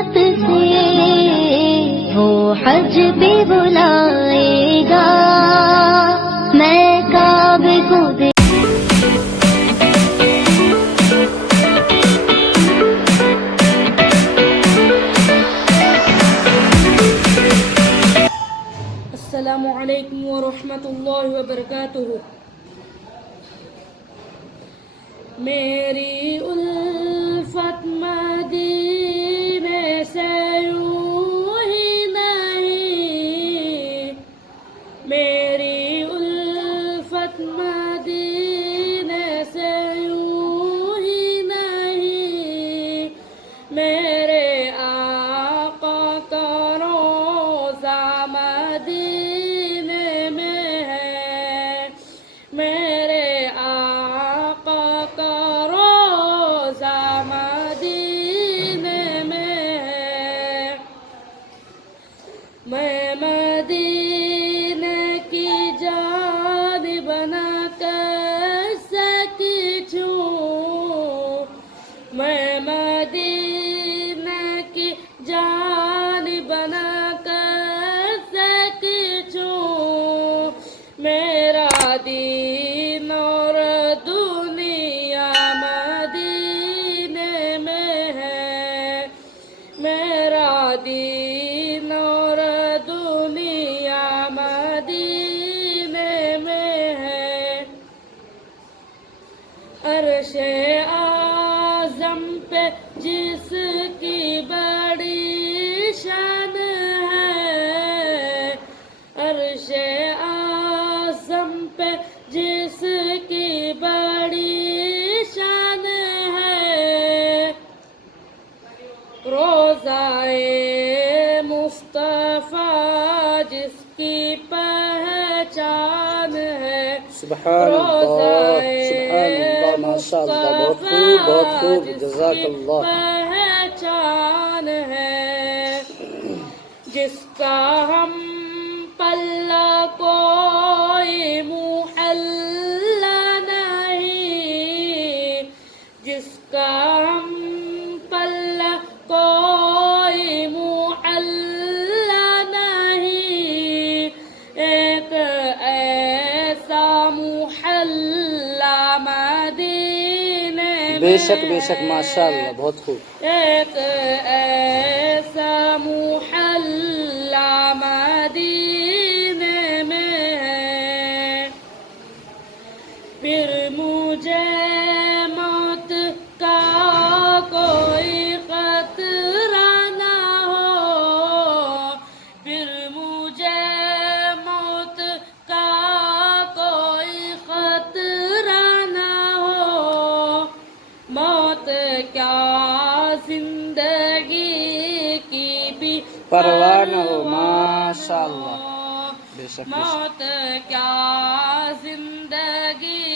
رحمت سے وہ حج بھی بلائے گا، میں کعبے کو السلام علیکم ورحمۃ اللہ وبرکاتہ۔ میری الفت مدینے سے یوں ہی نہیں، میری الفت مدینے سے یوں ہی نہیں، میرے آقا کا روضہ مدینے میں ہے، میرے آقا کا روضہ مدینے میں ہے، میں مدینے کی جانب نہ کیسے کیچوں، میں مدینے کی جانب نہ کیسے کیچوں، میرا دین اور دنیا مدینے میں ہے، میرا دین اور دنیا مدینے میں ہے، عرش اعظم پہ جس کی بڑی شان ہے، عرش اعظم پہ جس کی بڑی شان ہے، روضائے مصطفیٰ جس کی پہچان ہے، سبحان اللہ، سبحان اللہ، ماشاء اللہ، بہت خوب، بہت خوب، جزاک اللہ۔ پہچان ہے، جس کا ہم پلہ کوئی محلہ نہیں، جس کا ہم پلہ کوئی محلہ نہیں، ایک ایسا محلہ مدینے میں بے شک بے شک، ماشاء اللہ، بہت خوب۔ ایک ایسا محلہ مدینے میں ہے، پھر مجھے موت کا کوئی خطرہ نہ ہو، پھر مجھے موت کا کوئی خطرہ نہ ہو، موت کیا زندگی کی بھی پرواہ نہ ہو، ماشاء اللہ، بے شک بے شک۔ موت کیا زندگی